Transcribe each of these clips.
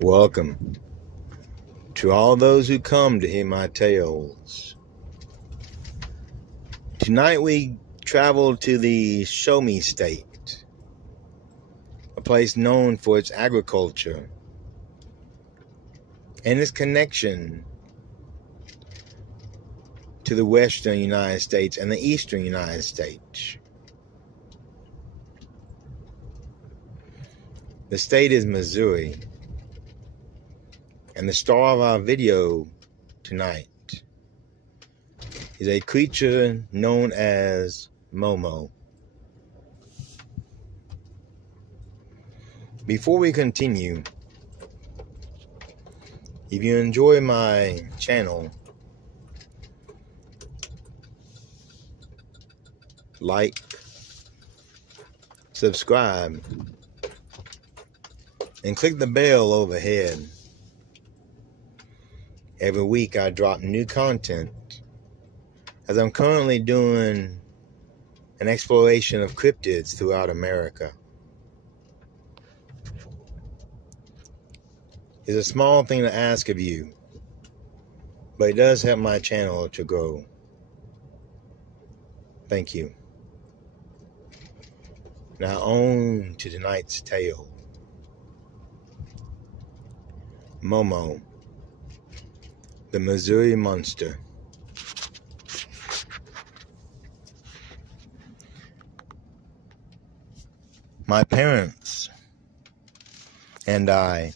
Welcome to all those who come to hear my tales. Tonight we travel to the Show Me State, a place known for its agriculture and its connection to the western United States and the eastern United States. The state is Missouri, and the star of our video tonight is a creature known as Momo. Before we continue, if you enjoy my channel, like, subscribe, and click the bell overhead. Every week I drop new content, as I'm currently doing an exploration of cryptids throughout America. It's a small thing to ask of you, but it does help my channel to grow. Thank you. Now on to tonight's tale. Momo, the Missouri Monster. My parents and I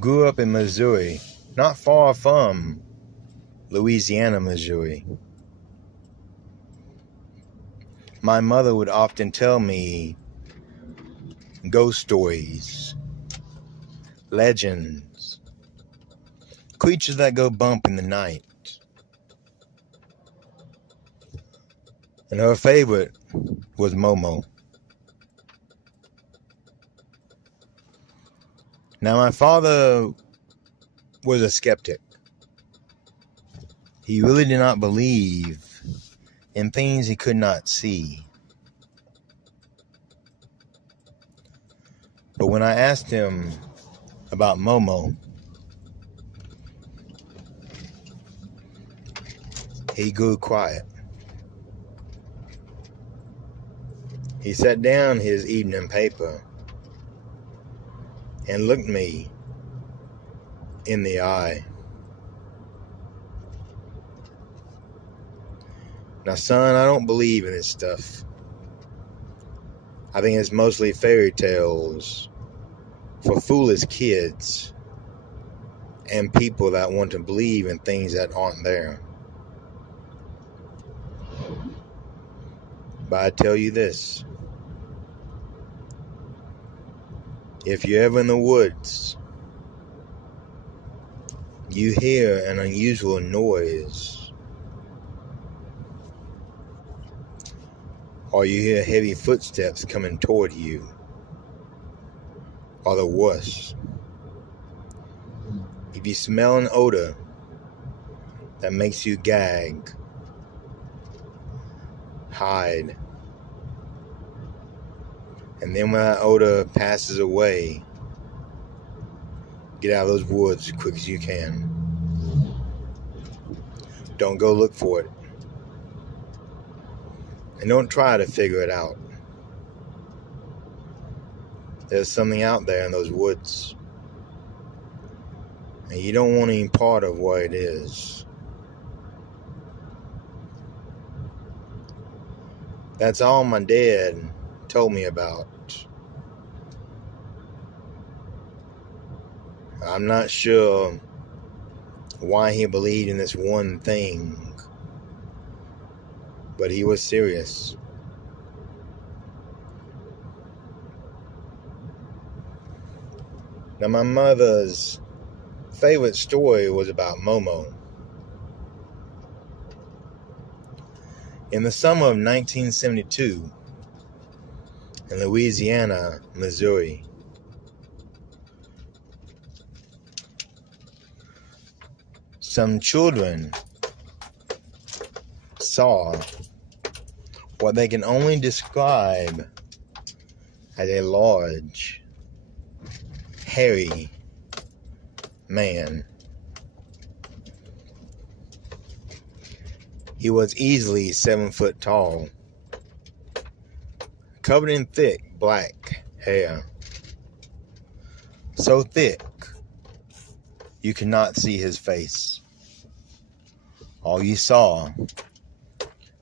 grew up in Missouri, not far from Louisiana, Missouri. My mother would often tell me ghost stories, legends, creatures that go bump in the night. And her favorite was Momo. Now, my father was a skeptic. He really did not believe in things he could not see. But when I asked him about Momo, he grew quiet. He set down his evening paper and looked me in the eye. Now, son, I don't believe in this stuff. I think it's mostly fairy tales for foolish kids and people that want to believe in things that aren't there. But I tell you this. If you're ever in the woods, you hear an unusual noise, or you hear heavy footsteps coming toward you, or the worse, if you smell an odor that makes you gag, hide. And then when that odor passes away, get out of those woods as quick as you can. Don't go look for it. And don't try to figure it out. There's something out there in those woods. And you don't want any part of what it is. That's all my dad told me about. I'm not sure why he believed in this one thing, but he was serious. Now, my mother's favorite story was about Momo. In the summer of 1972, in Louisiana, Missouri, some children saw what they can only describe as a large, hairy man. He was easily 7 foot tall, covered in thick black hair. So thick, you could not see his face. All you saw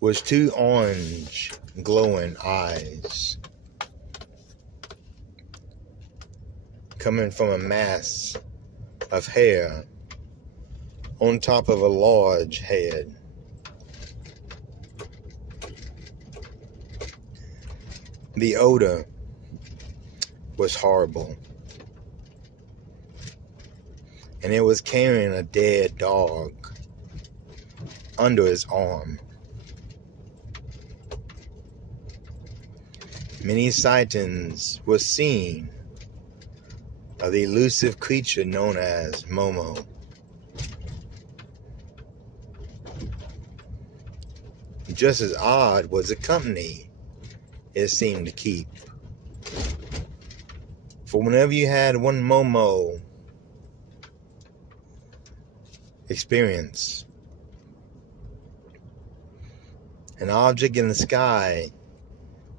was 2 orange, glowing eyes coming from a mass of hair on top of a large head. The odor was horrible, and it was carrying a dead dog under his arm. Many sightings were seen of the elusive creature known as Momo. Just as odd was the company it seemed to keep. For whenever you had one Momo experience, an object in the sky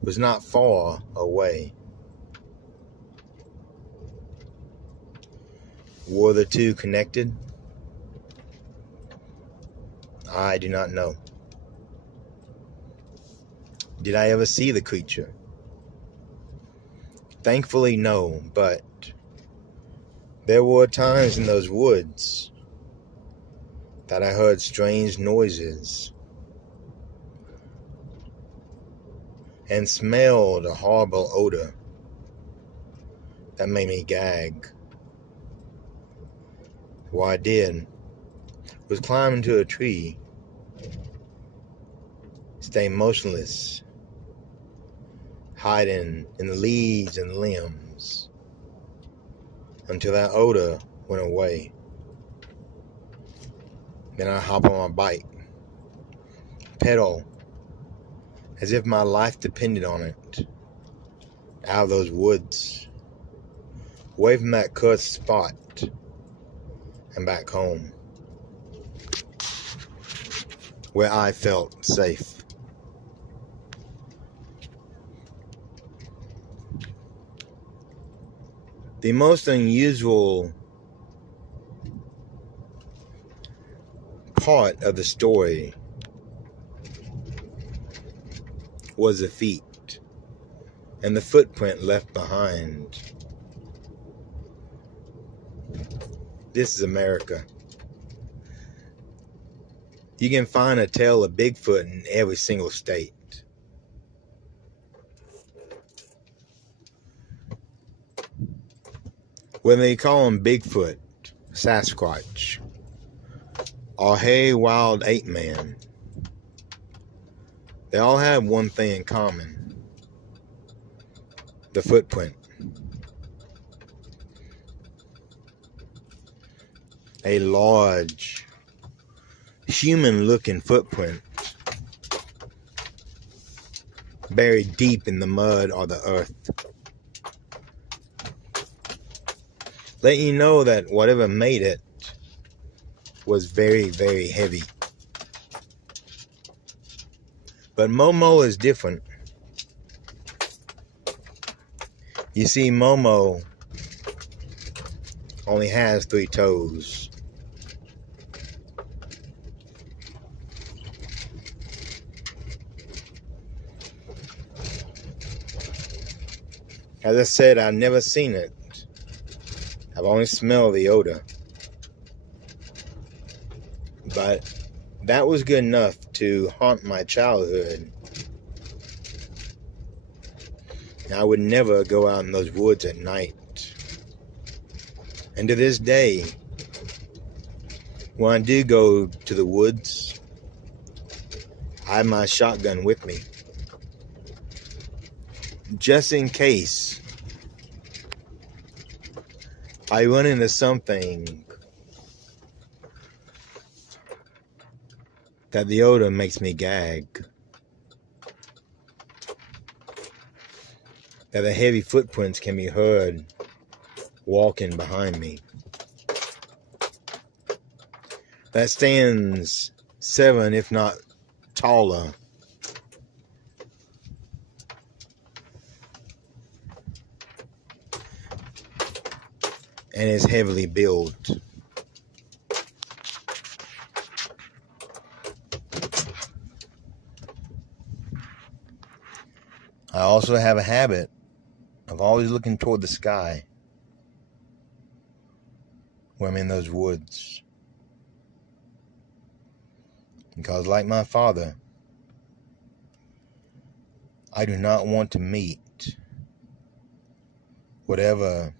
was not far away. Were the two connected? I do not know. Did I ever see the creature? Thankfully, no, but there were times in those woods that I heard strange noises and smelled a horrible odor that made me gag. What I did was climb into a tree, stay motionless, hiding in the leaves and limbs until that odor went away. Then I hop on my bike, pedal as if my life depended on it, out of those woods, away from that cursed spot, and back home, where I felt safe. The most unusual part of the story was the feet and the footprint left behind. This is America. You can find a tale of Bigfoot in every single state. Whether they call him Bigfoot, Sasquatch, or hairy wild ape man, they all have one thing in common: the footprint. A large, human-looking footprint buried deep in the mud or the earth, letting you know that whatever made it was very, very heavy. But Momo is different. You see, Momo only has 3 toes. As I said, I've never seen it. I've only smelled the odor. But that was good enough to haunt my childhood. I would never go out in those woods at night. And to this day, when I do go to the woods, I have my shotgun with me, just in case I run into something that the odor makes me gag. that the heavy footprints can be heard walking behind me. That stands 7, if not taller, and is heavily built. I also have a habit of always looking toward the sky when I'm in those woods. Because like my father, I do not want to meet whatever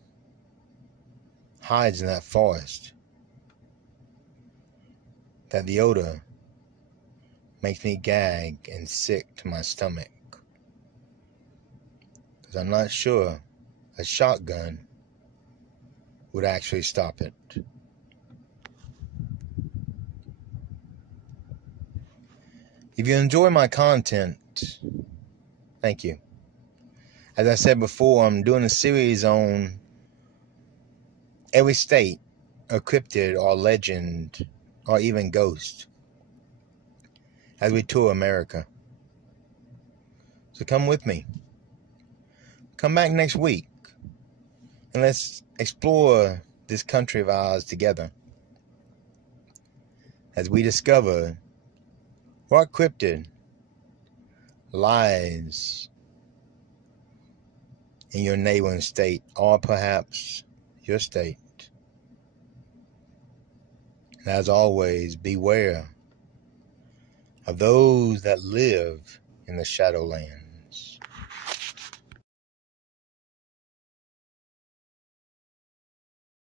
hides in that forest. That the odor makes me gag and sick to my stomach. Because I'm not sure a shotgun would actually stop it. If you enjoy my content, thank you. As I said before, I'm doing a series on every state, a cryptid or legend, or even ghost, as we tour America. So come with me. Come back next week, and let's explore this country of ours together as we discover what cryptid lies in your neighboring state, or perhaps your state. And as always, beware of those that live in the Shadowland.